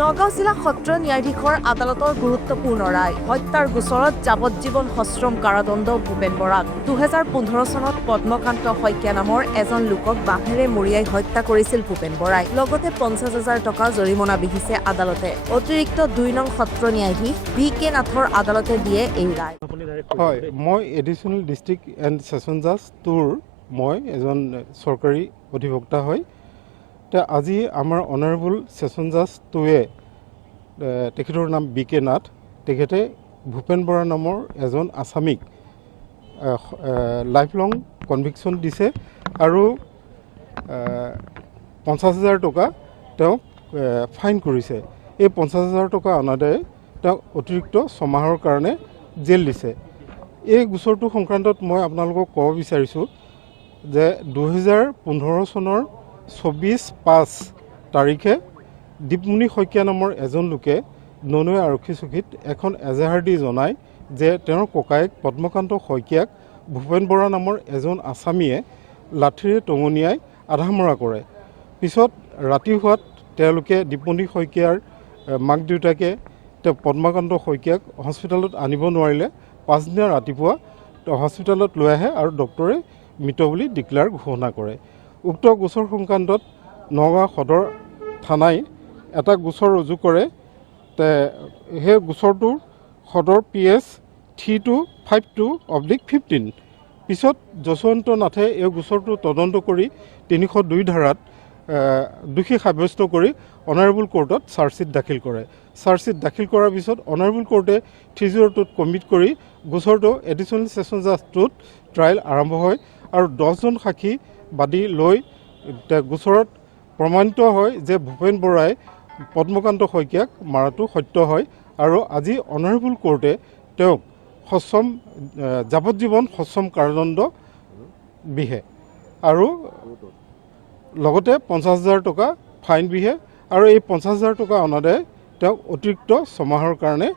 নগাঁও জিলা সত্ৰ ন্যায়াধীশৰ আদালতৰ গুৰুত্বপূৰ্ণ ৰায় হত্যাৰ গোচৰত যাৱজ্জীৱন সশ্ৰম কাৰাদণ্ড ভূপেন বৰাক 2015 চনত পদ্মকান্ত শইকীয়া নামৰ এজন লোকক বাঁহেৰে মৰিয়াই হত্যা কৰিছিল ভূপেন বৰাই লগতে 50,000 টকা জৰিমনা বিহিছে আদালতে অতিৰিক্ত 2 নং সত্ৰ ন্যায়াধীশ VK নাথৰ আদালতে দিয়ে এই ৰায় হয় মই এডিশনাল ডিস্ট্ৰিক্ট এণ্ড সেশন জাজ টুৰ মই এজন চৰকাৰী অধিবক্তা হয় আজি আমাৰ অনাৰেবল সেশন জাজ টুৱে তেখেতৰ নাম VK নাথ তেখেতে ভূপেন বৰা নামৰ এজন আসামিক লাইফ লং কনভিকশ্যন দিছে আৰু 50,000 টকা তেওঁক ফাইন কৰিছে এই 50,000 টকা অনাদায়ে তেওঁক অতিৰিক্ত ছমাহৰ কাৰণে জেল দিছে এই গোচৰটো সংক্ৰান্তত মই আপোনালোকক ক'ব বিচাৰিছোঁ যে 2015 চনৰ 24/5 তাৰিখে দীপমণি শইকীয়া নামৰ এজন লোকে ননৈ আৰক্ষী চকীত এখন এজাহাৰ দি জনায় যে তেওঁৰ ককায়েক পদ্মকান্ত শইকীয়াক ভূপেন বৰা নামৰ এজন আসামীয়ে লাঠিৰে টঙনিয়াই আধামৰা কৰে পিছত ৰাতি হোৱাত তেওঁলোকে দীপমণি শইকীয়াৰ মাক দেউতাকে পদ্মকান্ত শইকীয়াক হস্পিটেলত আনিব নোৱাৰিলে পাছদিনা ৰাতিপুৱা হস্পিটেলত লৈ আহে আৰু ডক্টৰে মৃত বুলি ডিক্লেয়াৰ ঘোষণা কৰে উক্ত গোচৰ সংক্ৰান্তত নগাঁও সদৰ থানাই এটা গোচৰ ৰুজু কৰে সেই গোচৰটোৰ সদৰ PS 3252/15 পিছত যশৱন্ত নাথে এই গোচৰটো তদন্ত কৰি 302 ধাৰাত দোষী সাব্যস্ত কৰি অনাৰেবল কোৰ্টত চাৰ্জশ্বিট দাখিল কৰে চাৰ্জশ্বিট দাখিল কৰাৰ পিছত অনাৰেবল কোৰ্টে 302ত কমিট কৰি গোচৰটো এডিশনেল সেশন জাজ টুত ট্ৰায়েল আৰম্ভ হয় আৰু 10জন সাক্ষী বাদী লৈ গোচৰত প্ৰমাণিত হয় যে ভূপেন বৰাই পদ্মকান্ত শইকীয়াক মাৰাটো সত্য হয় আৰু আজি অনাৰেবল কোৰ্টে তেওঁক যাৱজ্জীৱন সশ্ৰম কাৰাদণ্ড বিহে আৰু লগতে 50,000 টকা ফাইন বিহে আৰু এই 50,000 টকা অনাদায়ে তেওঁক অতিৰিক্ত ছমাহৰ কাৰণে